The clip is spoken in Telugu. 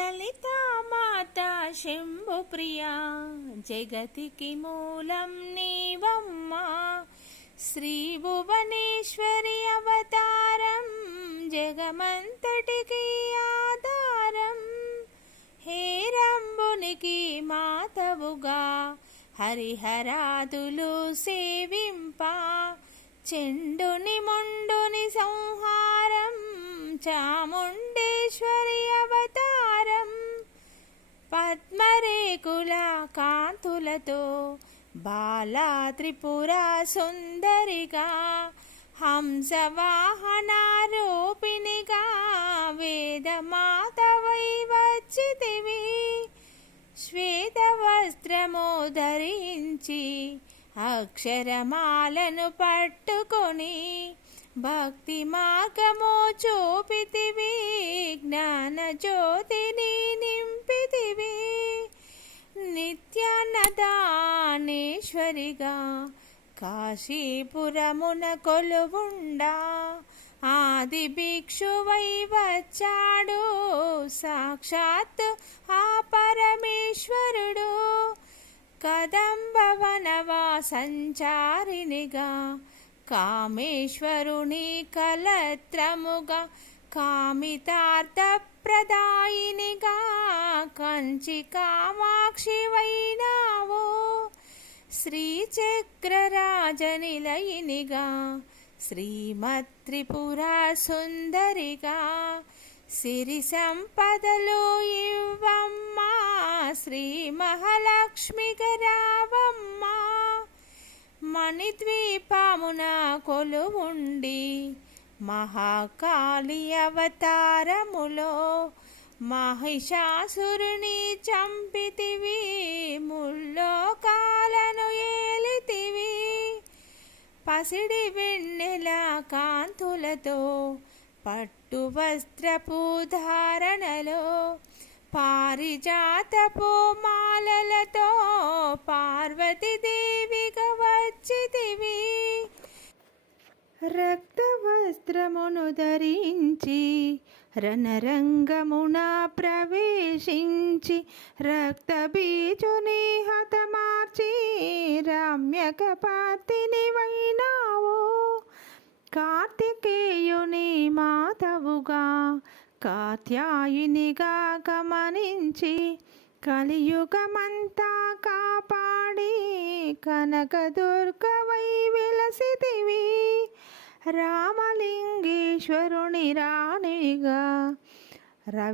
లలితా మాతా శంభుప్రియా జగతికి మూలం నీవమ్మా. శ్రీ భువనేశ్వరి అవతారం జగమంతటికి ఆధారం. హేరంబునికి మాతవుగా హరిహరాదులు సేవింప. చెండుని మొండుని సంహారం చాముండేశ్వరి అవతారం. పద్మరేకుల కాంతులతో బాలా త్రిపుర సుందరిగా హంసవాహనారూపిణిగా వేదమాతవై వచ్చితివి. శ్వేతవస్త్రము ధరించి అక్షరమాలను పట్టుకొని భక్తి మార్గము చూపితివి. జ్ఞాన జ్యోతిని నింపితివి. నిత్యాన్నదానేశ్వరిగా కాశీపురమున కొలువుండా ఆది భిక్షువై వచ్చాడు సాక్షాత్ ఆ పరమేశ్వరుడు. కదంబవనవా సంచారినిగా కామేశ్వరుని కలత్రముగా కామితార్థప్రదాయినిగా కంచి కామాక్షివైనావు. శ్రీచక్రరాజనిలయినిగా శ్రీమత్రిపుర సుందరిగా సిరి సంపదలు ఇవ్వమ్మా. శ్రీ మహాలక్ష్మిగా రావమ్మా. మణిద్వీపమున కొలువుండి మహాకాళి అవతారములో మహిషాసురుని చంపితివి. ముల్లోకాలను ఏలితివి. పసిడి వెన్నెల కాంతులతో పట్టు వస్త్రపు ధారణలో పారిజాతపు మాలలతో పార్వతీదేవిగా వచ్చితివి. రక్త వస్త్రమును ధరించి రణరంగమున ప్రవేశించి రక్త బీజుని హతమార్చి రమ్యక పార్తిని వైనావు. కార్తికేయుని మాతవుగా కాత్యాయినిగా గమనించి కలియుగమంతా కాపాడి కనకదుర్గవై వెలసితివి. రామలింగేశ్వరుని రాణిగా రవి